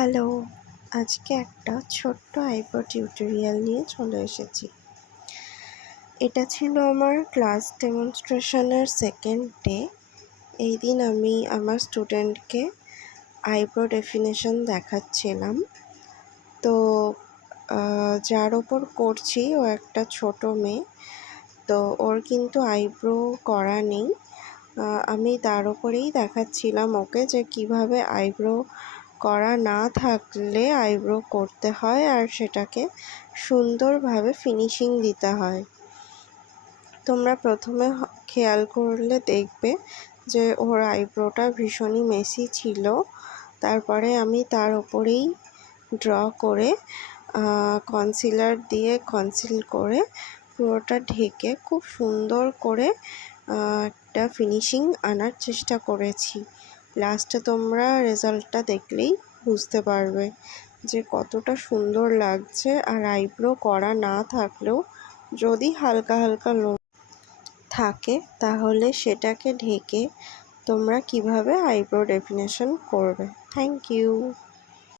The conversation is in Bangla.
হ্যালো, আজকে একটা ছোট্ট আইব্রো টিউটোরিয়াল নিয়ে চলে এসেছি। এটা ছিল আমার ক্লাস ডেমনস্ট্রেশনের সেকেন্ড ডে। এই দিন আমি আমার স্টুডেন্টকে আইব্রো ডেফিনেশন দেখাচ্ছিলাম। তো যার ওপর করছি ও একটা ছোট মেয়ে, তো ওর কিন্তু আইব্রো করা নেই। আমি তার ওপরেই দেখাচ্ছিলাম ওকে যে কিভাবে আইব্রো করা না থাকলে আইব্রো করতে হয় আর সেটাকে সুন্দরভাবে ফিনিশিং দিতে হয়। তোমরা প্রথমে খেয়াল করলে দেখবে যে ওর আইব্রোটা ভীষণই মেসি ছিল। তারপরে আমি তার ওপরেই ড্র করে কনসিলার দিয়ে কনসিল করে পুরোটা ঢেকে খুব সুন্দর করে একটা ফিনিশিং আনার চেষ্টা করেছি। লাস্টে তোমরা রেজাল্টটা দেখলেই বুঝতে পারবে যে কতটা সুন্দর লাগছে। আর আইব্রো করা না থাকলেও যদি হালকা হালকা লোম থাকে তাহলে সেটাকে ঢেকে তোমরা কিভাবে আইব্রো ডেফিনেশন করবে। Thank you.